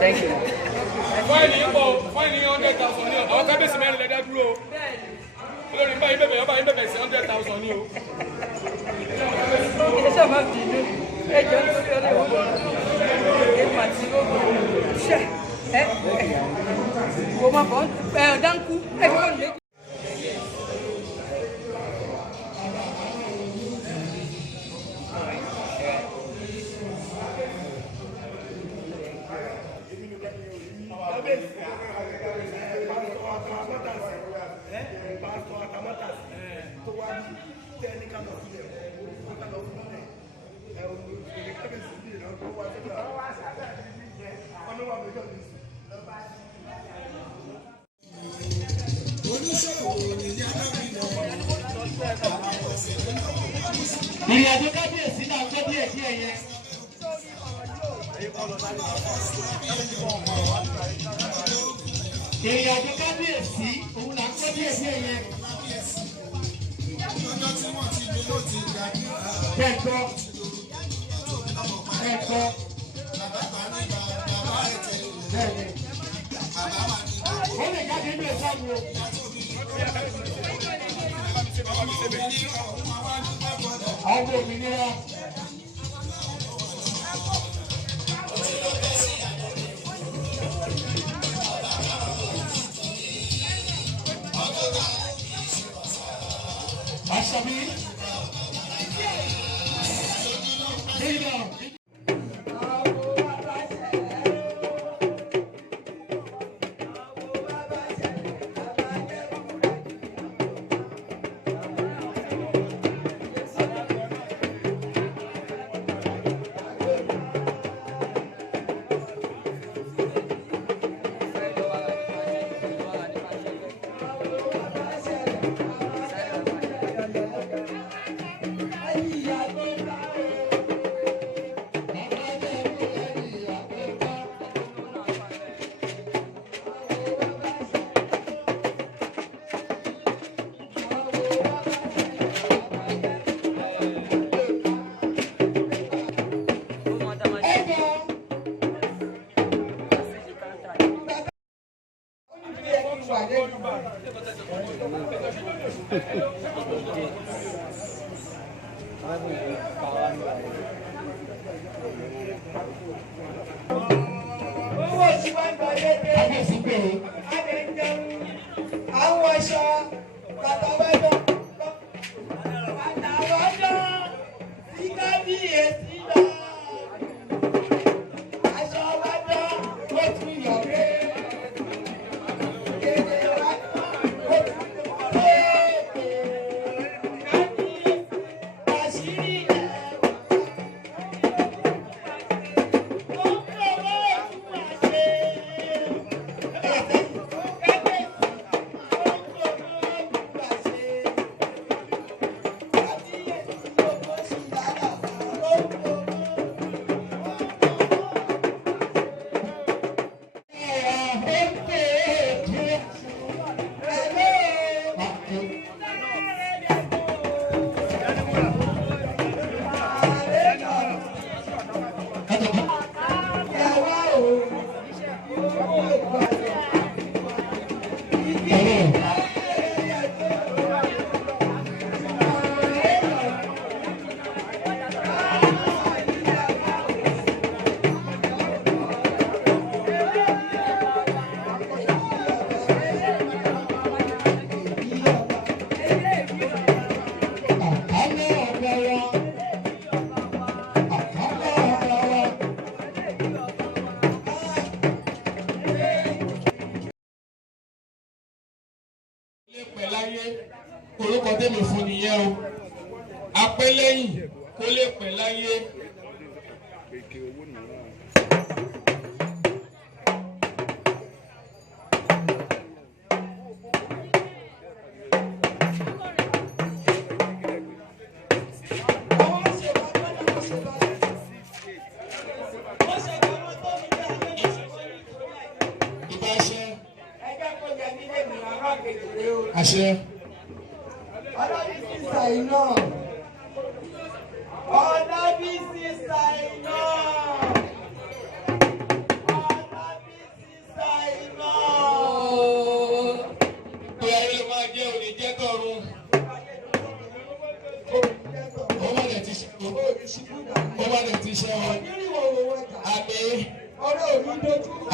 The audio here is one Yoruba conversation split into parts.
Thank you. Finally, 100,000. Our cabbage man let that grow. Buy 100,000 new. Ìrìnàjò kábíyèsí náà gbọ́ díẹ̀ díẹ̀ yẹn. Ìrìnàjò kábíyèsí òun là ń gbọ́ díẹ̀ díẹ̀ yẹn. Bẹ́ẹ̀kọ́ bẹ́ẹ̀ni ó lè jáde ní ẹ̀sán wo. Ọwọ́ òmìnira. Aṣọ́bí. Orúkọ tèmi fún nìyẹn o. Apẹ́lẹ́yìn kó lè pẹ́ láyé. àṣẹ. Olabisi Zainob. Olabisi Zainob. Olabisi Zainob. Pé ayé ló máa jẹ́ òní jẹ́ tọ̀run. Ó má dẹ̀ ti ṣe o. Ó má dẹ̀ ti ṣe o. Àmì.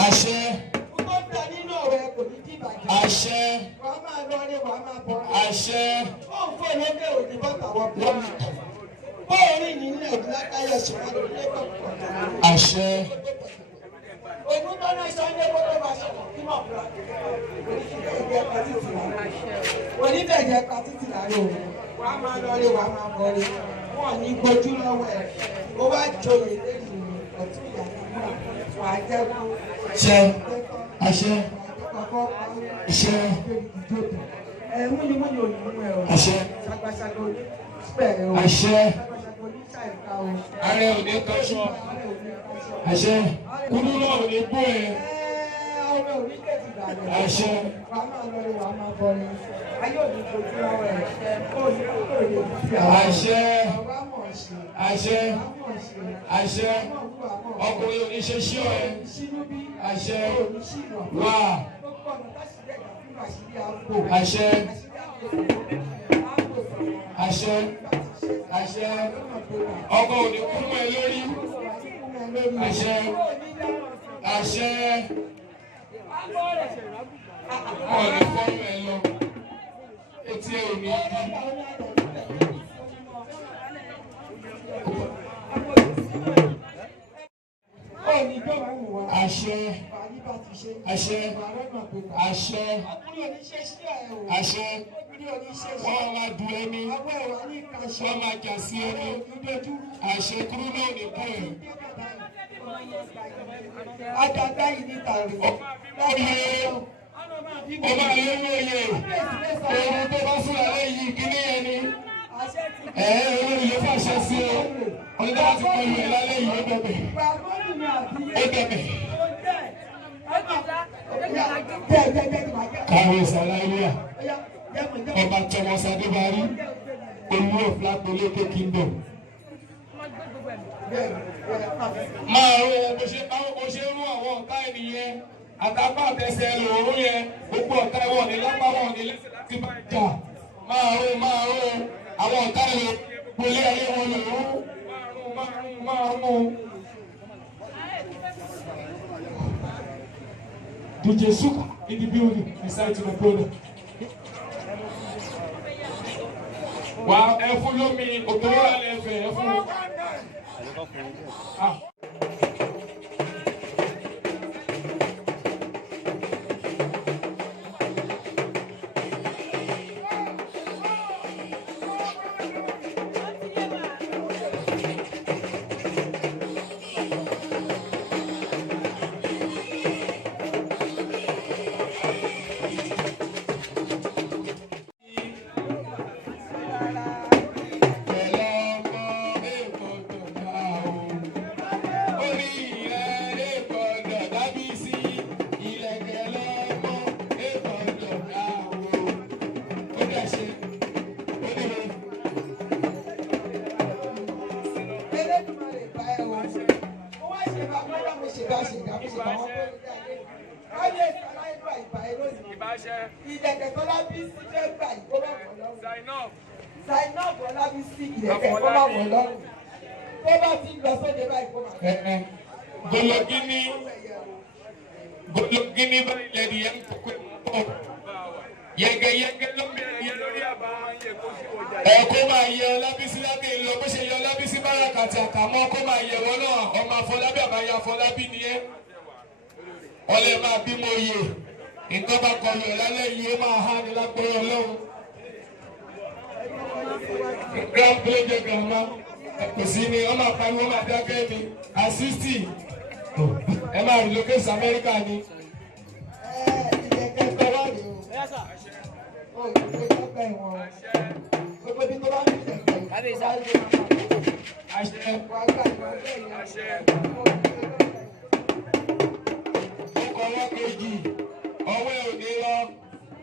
Àṣẹ. Àṣẹ. Àṣẹ. Àṣẹ. Ogun tó náà Sunday kó tó bá ṣọ̀rọ̀ kí mọ̀ fúra. Oníbẹ̀jẹ̀ pa títì láàrin òun. Wàá máa lọrí, wàá máa bọ̀rí. Wọ́n ní gbójú lọ́wọ́ ẹ̀. Ó wá joyè lẹ́yìn Ọ̀tún Iyaniwura. Wàá jẹ́ kú. Àṣẹ. Àṣẹ. Àṣẹ. Múnimúni ò ní mú ẹ o. Àṣẹ. Ṣàgbàṣàgbà ò ní pẹ̀ o. Àṣẹ. Ṣàgbàṣàgbà ò ní ṣàìká o. Ààrẹ ò ní tọ́ṣọ. Àṣẹ. Kúrú náà ò ní gbó ẹ. Ọmọ ò ní tètè dàgbà. Àṣẹ. Wàá máa lọrí, wàá máa bọ̀rí. Ayé ò ní gbójú lọ́wọ́ ẹ̀. Ó ní kókó lè fi àwọn. Àṣẹ. Ọba mọ̀ ṣe. Àṣẹ. Ọba mọ̀ ṣe. Àṣẹ. Ọkùnrin ò ní ṣe ṣí ọ ẹ. Àṣẹ. Wà. Àṣẹ. Àṣẹ. Àṣẹ. Ọkọ ò ní kú mọ́ ẹ lórí. Àṣẹ. Àṣẹ. Ọ̀ ní fọ́nù ẹ lọ. Etí ẹ ò ní bí. Àṣẹ. Àṣẹ. Àṣẹ. Àṣẹ. Wọ́n máa dùn ẹni. Wọ́n máa jà sí ẹni. Àṣẹ kúrú náà ní bọ́ ẹ̀. Àdàdà yìí ní tàrí. Ó máa lé lóye. Ohun tó bá fún àlẹ́ yìí kíní yẹn ni. Olórí ló fàṣẹ sí o. Onídàá bá ti kọ ìwé lálẹ́ yìí ó bẹ̀bẹ̀. Ó bẹ̀bẹ̀. Káwé Sàláìlúyà. Ọba Thomas Adébárí. Olú of Lápolókè Kingdom. Máa ro bó ṣe rú àwọn ọ̀tá ènìyàn. Àtàpá àtẹsẹ̀ lòórùn yẹn. Gbogbo ọ̀tá ẹ̀wọ̀n ní lápá wọn ní lẹ́sẹ̀ láti bá jà. Máa ro àwọn ọ̀tá ìwé gbolé ayé wọn lòórùn. Máa rún. DJ Suka in the building, beside my brother. Wow, ẹ fún lómi, òtòrò alẹ́ ẹ̀fẹ̀, ẹ fún. Ìdẹ̀kẹ̀ Olabisi fẹ́ gbà ìkọ́bà wọ̀ lọ́rùn. Zainob Olabisi ìdẹ̀kẹ̀ ìkọ́bà wọ̀ lọ́rùn. Tó bá ti lọ sóde báyìí kó máa. Gologini báyìí lẹ́nu yẹn ń kókó ẹ̀ pọ̀. Yẹ̀gẹ̀yẹ̀gẹ̀ ló ń bẹ̀rẹ̀ yẹn lórí àbá. Kó máa yẹ Olabisi lábẹ́ ìlọ bó ṣe yẹ Olabisi bárakàtì àkàmọ́ kó máa yẹ wọ́n náà ọmọ Afọlábí àbáyé Afọlábí ni ẹ́. Ọlẹ́ máa bímọ iye. Nǹkan bá kọlu ẹ̀ lálẹ́ yìí ó máa há ní lágbóyè Ọlọ́run. Grand play grandma kò sí ni wọ́n máa pariwo máa dákẹ́ ni assist ẹ máa relocate America ni. Ìdẹ̀kẹ̀ tọwọ́ rè o. O ìdílé tọ́gbà ẹ̀wọ̀n. Gbogbo ibi tó bá ń bí ìdẹ̀kẹ̀ Àṣẹ. Ọkọ̀ wọn kejì ọwọ́ ẹ̀ ò ní lọ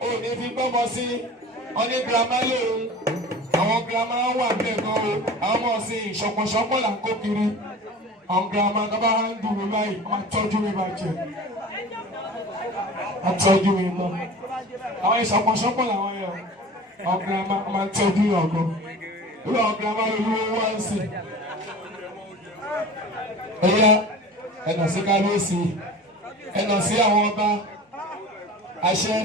ò ní fi gbọ́mọ sí wọ́n ní girama lóhun àwọn girama wà bẹ́ẹ̀ gan o àwọn ọmọ ọ̀sìn ṣọ̀pọ̀ṣọ̀pọ̀ là ń kó kiri àwọn girama tó bá ń dùn mí báyìí wọ́n máa tọ́jú mi bàjẹ́ wọ́n tọ́jú mi gan àwọn ìṣọ̀pọ̀ṣọ̀pọ̀ làwọn yẹn àwọn girama wọ́n máa tọ́jú yàn gan irú àwọn girama olówó wá ń sìn ẹ̀yà ẹ̀nà sí kábíyèsí ẹ̀nà sí àwọn ọba àṣẹ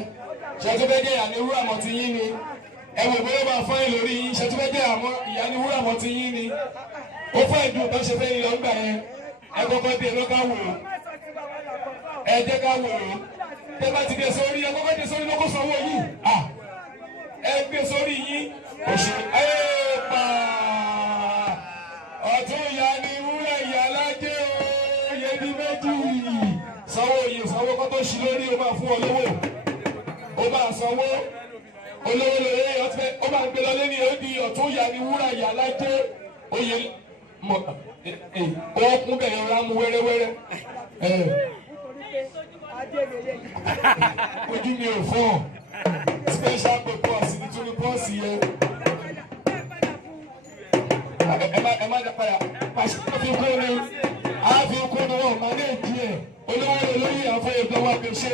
ṣètúbẹ́jẹ́ Iyaniwura àmọ́ ti yín ni ẹ̀wọ̀n ìbúrẹ́ máa fọ́ ẹ̀ lórí yín ṣètúbẹ́jẹ́ àmọ́ Iyaniwura àmọ́ ti yín ni ó fẹ́ ìdúró bá ṣe fẹ́ yín lọ gbà yẹn ẹ kọ́kọ́ dé ló ká wò ó ẹ jẹ́ ká wò ó tẹ́ bá ti dé sórí ẹ kọ́kọ́ dé sórí ló kó sanwó yìí ẹ gbé sórí yín òṣù ẹ pa Ọ̀tún Iyaniwura ìyálájẹ́ o yẹbi méjì sanwó yìí sanwó kọ́ tó ṣí lórí o máa fún ọ lówó ó máa sanwó olówó lórí ọtí ó máa gbé lọ lẹ́ni ó di Ọ̀tún Iyaniwura ìyálájẹ́ oyè mọ ó kún bẹ́ẹ̀ ọ̀rá mu wẹ́rẹ́wẹ́rẹ́ ojú mi ò fọ́ special purpose nítorí pọ́ọ̀sì yẹn ẹ má dá padà pàṣẹ fi kún ni a fi kún ni wọn máa ní èdè ẹ olówó lórí àfọyẹ gbọwọ àgbèṣe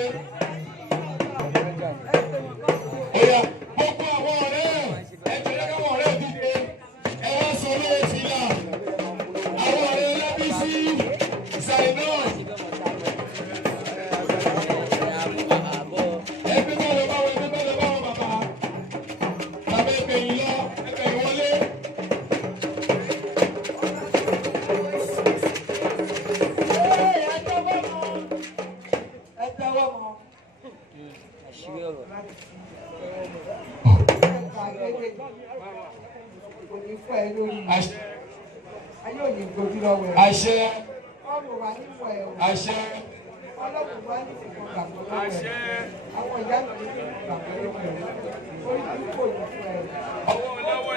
oya gbogbo àwọn ọ̀rẹ́ ẹ jẹrẹ káwọn ọ̀rẹ́ díje ẹ wá sọ lóye fìlà àwọn ọ̀rẹ́ Olabisi Zainob ẹgbẹ́ bá lọ báwọn bàbá ẹgbẹ́ yìí lọ ẹgbẹ́ yìí wọlé. Àṣẹ. Àṣẹ.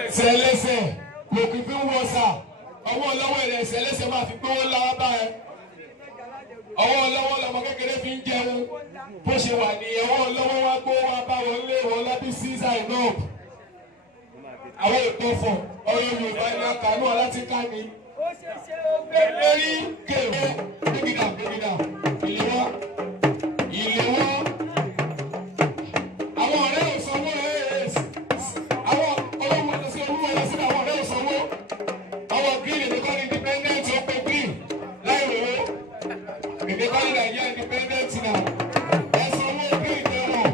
Ẹsẹ̀lẹ́sẹ̀ lòkì fi ń wọ sà ọwọ́ ọlọ́wọ́ rẹ̀ ẹsẹ̀lẹ́sẹ̀ máa fi gbówó láwá bá ẹ ọwọ́ ọlọ́wọ́ lọmọ kékeré fi ń jẹun bó ṣe wà ní ọwọ́ ọlọ́wọ́ wá gbówó wá bá wọn lé wọn Olabisi Zainob àwọn ìpọ̀fọ̀ ọ̀rọ̀ Yorùbá ní ọkànú aláti ká ni lórí kéwé gbégidà ìléwọ́ àwọn ọ̀rẹ́ ò sanwó àwọn olówó lọ sí olúwo lọ sí àwọn ọ̀rẹ́ ò sanwó àwọn green ìdíkọ́ ní independent ó pé green láì wò ó ìdíkọ́ ní Nàìjíríà independent náà ẹ sanwó green náà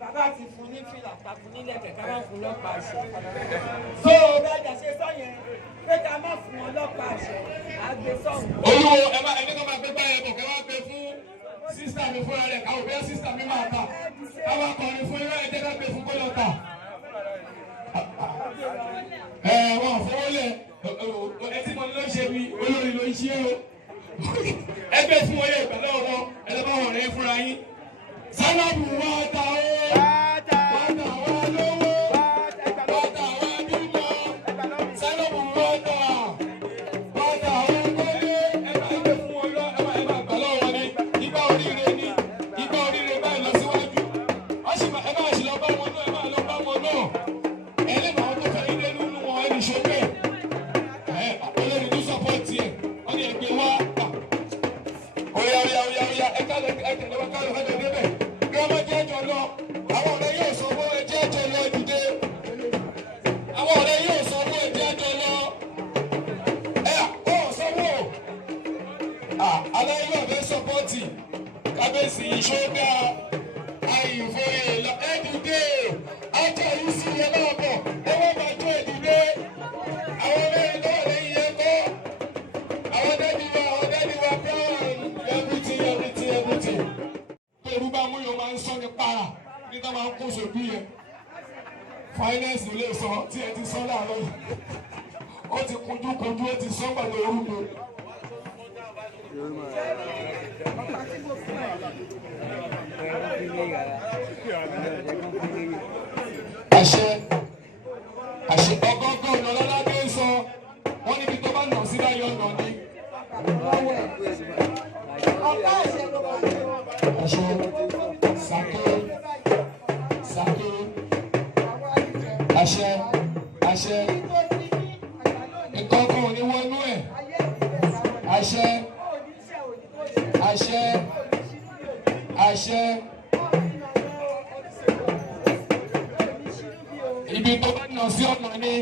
bàbá ti fún ní fìlà tàbí nílẹ̀ kẹ̀kẹ́ máa fún lọ́pàá àṣẹ. tó o bá jà ṣe sọ yẹn pé ká má fún wọn lọ́pàá àṣẹ àgbẹ̀ sọ̀rọ̀. olúwo ẹ má ẹni tó máa gbé báyẹn bọ̀ kẹ́ wá gbé fún sísítà mi fúnra rẹ̀ káwọn bẹ́ẹ̀ sísítà mi máa ta káwọn akọrin fún irú ẹ̀jẹ̀ ká gbé fún gbọ́dọ̀ ta. wọn ò fọwọ́ lẹ̀ ẹtí mo ní ló ń ṣe mi olórí ló ń ṣe o ẹgbẹ́ fún wọn yẹ ìgbà lọ́wọ́ ẹ lọ́ bá wọn rẹ̀ fúnra yín. Zainob wá ta ó wá ta wá lówó wá ta wá bímọ Zainob wá ta wá gbélé ẹgbẹ́ fún wọn lọ ẹ máa gbà lọ́wọ́ ni ìgbà oríire báyìí lọ síwájú ẹ máa ṣì lọ bá wọn náà ẹ máa lọ bá wọn náà ẹ lè máa tó fẹ́ ilé nínú wọn ẹni ṣọgbẹ́ olórí tó sọpọ́ọ̀tì ẹ̀ wọ́n ní ẹgbẹ́ wá oya ẹ tẹ̀lé wá ká lọ fẹ́ débẹ̀ ọmọ jẹ́ ẹjọ́ lọ àwọn ọ̀rẹ́ yóò sanwó ẹjẹ́ ẹjọ́ lọ ìdílé àwọn ọ̀rẹ́ yóò sanwó ẹjẹ́ ẹjọ́ lọ ó sanwó aláyé ọ̀fẹ́ sọpọ́ọ̀tì kábíyèsí ìṣódà àyìnfòye ẹ̀dùdé ajá yìí sí iye náà bọ̀ ẹwọ́n máa jó ìdílé àwọn mẹ́rin tó wà lẹ́yìn yẹn kọ́ àwọn dẹ́bíwá brown everything. Yorù bá mú yóò máa ń sọ ní para nígbà máa ń kó ṣòbí yẹn finance lè sọ tí ẹ ti sọ láàárọ̀ yìí ó ti kunjú ó ti sọ pẹ̀lú orúkọ. àṣẹ àṣẹ ọgọ́gọ́ ọ̀nàlọ́ládé ń sọ wọ́n níbi tó bá nà sí láyọ̀ ọ̀nà ni. àṣẹ sàké sàké àṣẹ àṣẹ nǹkan kan ò ní wọnú ẹ̀ àṣẹ àṣẹ àṣẹ ibi tó bá nà sí ọ̀nà ni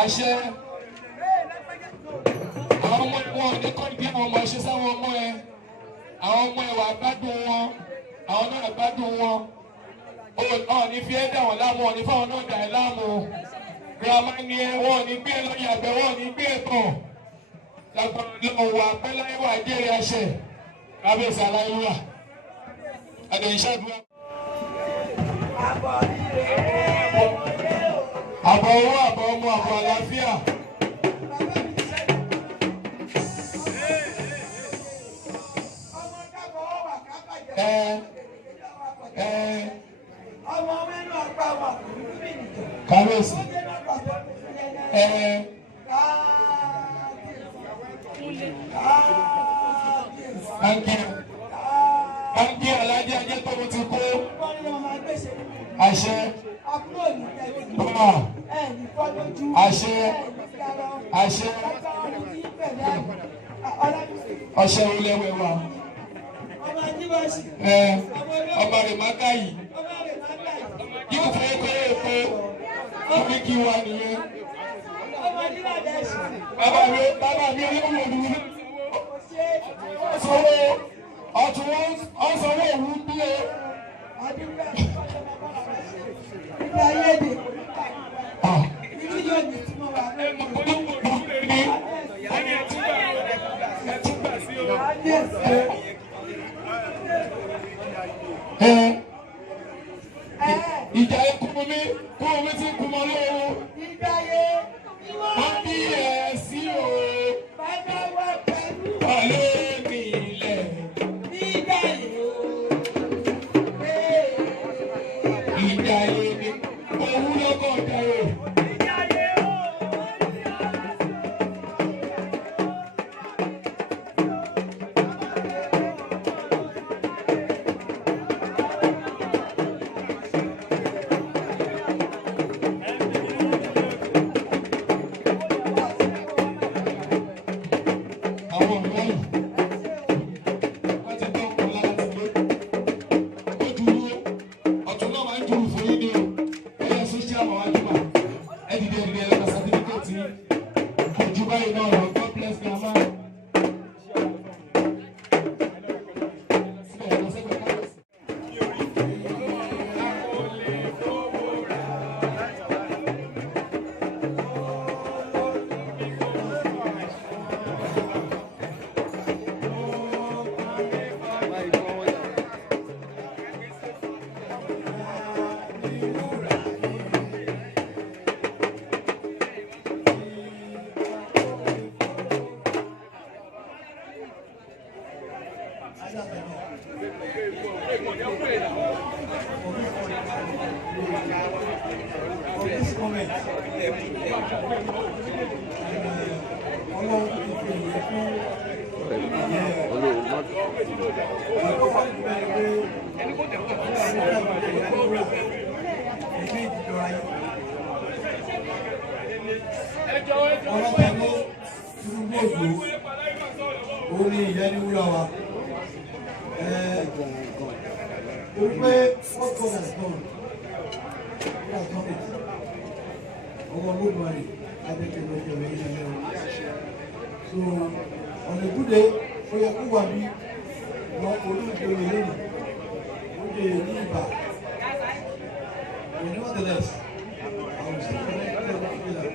àṣẹ àwọn ọmọ wọn ní kọ́ ìdí àwọn ọmọ ṣe sáwọn ọmọ ẹ àwọn ọmọ ẹ wà gbádùn wọn àwọn náà gbádùn wọn ọ̀ ní fi ẹ́ dà wọ́n láàmú ọ̀ ní fáwọn náà dà ẹ́ láàmú girama ni ẹ wọ́n ní gbé ẹ lọ́yà àgbẹ̀ wọ́n ní gbé ẹ tàn lágbára lọ́wọ́ àpẹ́láyé wà jẹ́rìí àṣẹ kábíyèsí aláìwúrà àdéhìṣàdúrà. àbọ̀ owó àbọ̀ ọmọ àbọ̀ àlàáfíà. ọmọ mẹ́nu àgbà wà kábíyèsí. Báńkì alájẹ ajé tó mo ti kó. Àṣẹ. Àṣẹ. Àṣẹ. Ọṣẹ olẹ́wẹ̀ wa. Ọba rẹ̀ má ká yìí. Yíkú fẹ́ kọ́ èkó. Ọbí kí wa nìyẹn. Bàbá mi olówó òdùnú. Ọ̀sọ̀wọ́ ọ̀tún ọ̀sọ̀wọ́ òwú bí o. Ìgbà ayé dè. Ìlú yóò ní tí mo wà ìjà yẹn kúrò mi ti kú mọ́ lọ́wọ́. ìgbà ayé wọ́n bí ẹ̀ sí o. bàbá wa pẹ̀lú. Ọ̀lẹ́ mi ilẹ̀. Ìgbà ayé o. Ìjà yẹn ni òun lọ́kọ̀ ọ̀dà yẹn. Ìgbà ayé o. Àwọn ọ̀rẹ́ yìí wọ́n ti tọ́ ọkọ̀ lára ti lé. Ó dúró ọ̀tún náà máa ń dúró fún yín ní o. Ẹ̀yẹ sọ́jà àwọn àjùmọ̀ ẹ̀dìdẹ̀ ẹ̀dìdẹ̀ ẹ̀ka sàtífíkẹ̀tì ojú báyìí náà lọ. God bless grandma. Orí Iyaniwura wa. Ó pé what God has done. He has done it. Ọmọ olóògbé Adéke ló ṣe wẹ́yìn ẹ̀rọ. So on a good day, ó yẹ kó wà bí wọn olóògbé lónìí. Ó lè ní ibà. But nevertheless, I will still connect to the pillar.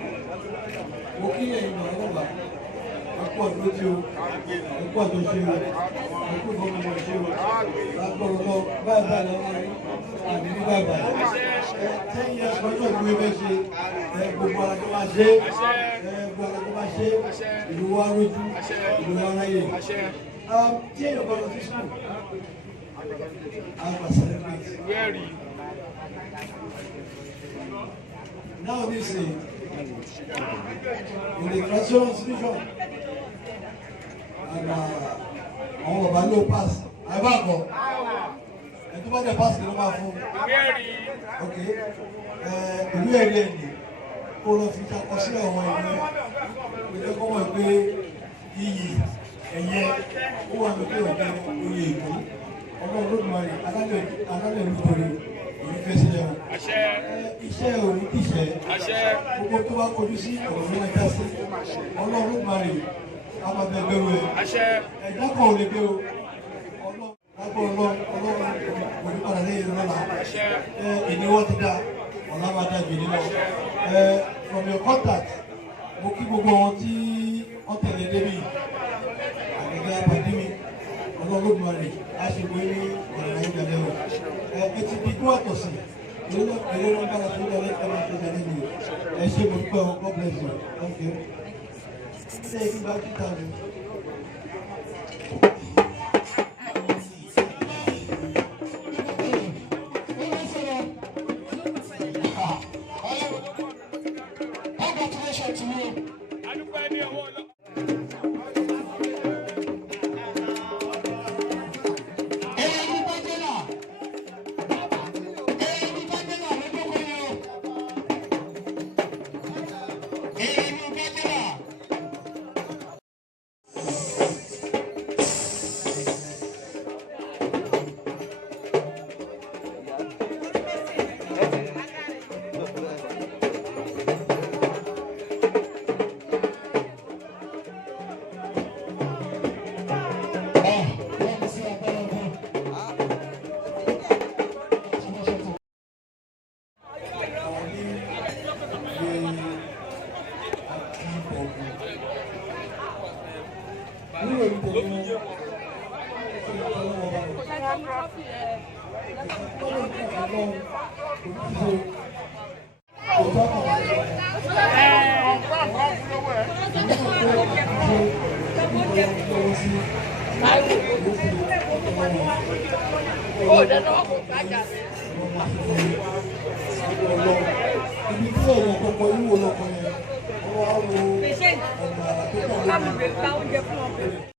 Mo kí ẹ̀yin bàbá bàbá. Ẹ̀kú ọ̀dọ́ tí o, ẹ̀kú ọ̀dọ́ ṣe o, ẹ̀kú ìfọ̀mọ̀mọ̀ ṣe o, lágbọ̀rọ̀ lọ báyìí báyìí lọ́wọ́ rí, àbí ní báyìí báyìí. 10 years lọ́jọ́ ìlú ẹgbẹ́ ṣe, gbogbo ara tó máa ṣe, gbogbo ara tó máa ṣe, ìlú wa rójú, ìlú wa ráyè. Tí èèyàn bá lọ sí school, a gbà celebrate. Now this is in the traditional institution, and àwọn bàbá ló pass. Àyẹ̀bá àgọ̀. Ẹ̀tọ́ bá dẹ̀ pass kí ló máa fún. Ok. Ìlú ẹ̀rí ẹ̀yìn kó lọ fi ṣàkọsílẹ̀ àwọn ẹ̀yẹ. Ìjẹ́ kọ́ mọ̀ pé iyì ẹ̀yẹ ó wà lókè ọ̀gá oyè ìlú. Ọlọ́run Olódùmarè alálẹ̀ nítorí èyí fẹ́ sílẹ̀ o. Iṣẹ́ òní kìṣẹ́. Gbogbo tó bá kojú sí ọ̀rọ̀ ní ẹja sí. Ọlọ́run Olódùmarè a máa bẹ gbẹrù ẹ̀. Ẹ̀dá kan ò lè gbé o. Ọlọ́run onípadà lẹ́yìn lọ́la. Ìníwọ́ ti dá ọ̀la máa dá jù nílọ. From your contact, mo kí gbogbo wọn tí wọ́n tẹ̀lé débi. Àgbẹ̀dẹ àpàdé mi. Ọlọ́run Olódùmarè a ṣe wé ní ọ̀rọ̀ ayé gbẹ̀dẹ̀ o. Ẹ ti di gbọ́ àtọ̀sí. Èrè ló ń bára tó lọ lẹ́kọ̀ọ́ máa tó jáde nìyí. Ẹ ṣe mo dúpẹ́ o, God bless you. Thank you. Ṣé ẹ kí n bá kí ta ni? Ibi tí ẹ̀yìn ọ̀pọ̀ yìí wò lọ́kọ̀ yẹn, wọ́n á wo ọ̀nà àtúntò lórí.